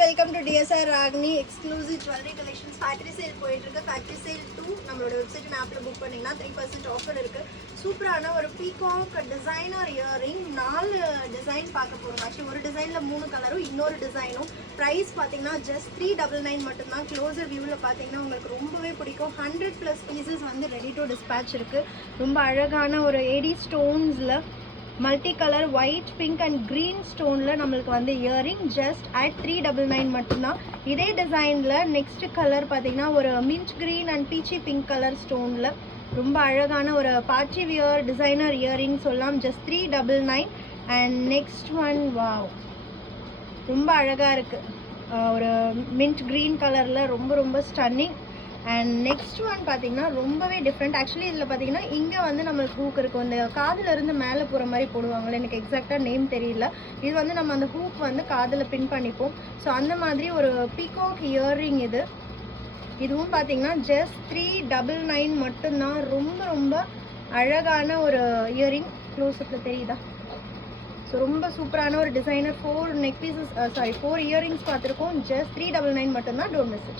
Welcome to DSR Ragini exclusive jewellery collections. Factory sale போயிட்டு இருக்கு. Factory sale 2 நம்மளோட website and ஆப்ல புக் பண்ணீங்கன்னா 3% ஆஃபர் இருக்கு. சூப்பரான ஒரு பீகாக் டிசைனர் இயரிங் 4 டிசைன் பார்க்க போறோம். ஆக்சுவலி ஒரு டிசைன்ல 3 கலரும் இன்னொரு டிசைனும். பிரைஸ் பார்த்தீங்கன்னா ஜஸ்ட் 399 மட்டும்தான். க்ளோசர் வியூல பார்த்தீங்கன்னா உங்களுக்கு ரொம்பவே பிடிக்கும். 100+ பீசஸ் வந்து ரெடி டு டிஸ்பேட்ச் இருக்கு. ரொம்ப அழகான ஒரு ஏடி ஸ்டோன்ஸ்ல multi colour white pink and green ஸ்டோனில் நம்மளுக்கு வந்து இயரிங் ஜஸ்ட் அட் 399 மட்டும்தான். இதே டிசைனில் நெக்ஸ்ட் கலர் பார்த்தீங்கன்னா ஒரு mint green and peachy pink colour ஸ்டோனில் ரொம்ப அழகான ஒரு பார்ட்டி வியர் டிசைனர் இயரிங் சொல்லலாம். Just 399. And next one wow, ரொம்ப அழகாக இருக்குது. ஒரு மின்ட் க்ரீன் கலரில் ரொம்ப ஸ்டன்னிங். அண்ட் நெக்ஸ்ட் ஒன் பார்த்தீங்கன்னா ரொம்பவே டிஃப்ரெண்ட். ஆக்சுவலி இதில் பார்த்தீங்கன்னா இங்கே வந்து நம்மளுக்கு ஹூக் இருக்கும். இந்த காதில் இருந்து மேலே போகிற மாதிரி போடுவாங்களே, எனக்கு எக்ஸாக்டாக நேம் தெரியல. இது வந்து நம்ம அந்த ஹூக் வந்து காதில் பின் பண்ணிப்போம். ஸோ அந்த மாதிரி ஒரு பீகாக் இயரிங் இது. இதுவும் பார்த்தீங்கன்னா ஜஸ்ட் 399 மட்டும்தான். ரொம்ப அழகான ஒரு இயரிங். க்ளோஸ்அப்பில் தெரியுதா? ஸோ ரொம்ப சூப்பரான ஒரு டிசைனர். 4 நெக் பீசஸ் 4 இயரிங்ஸ் பார்த்துருக்கோம். ஜஸ்ட் 399 மட்டும்தான். Don't miss it.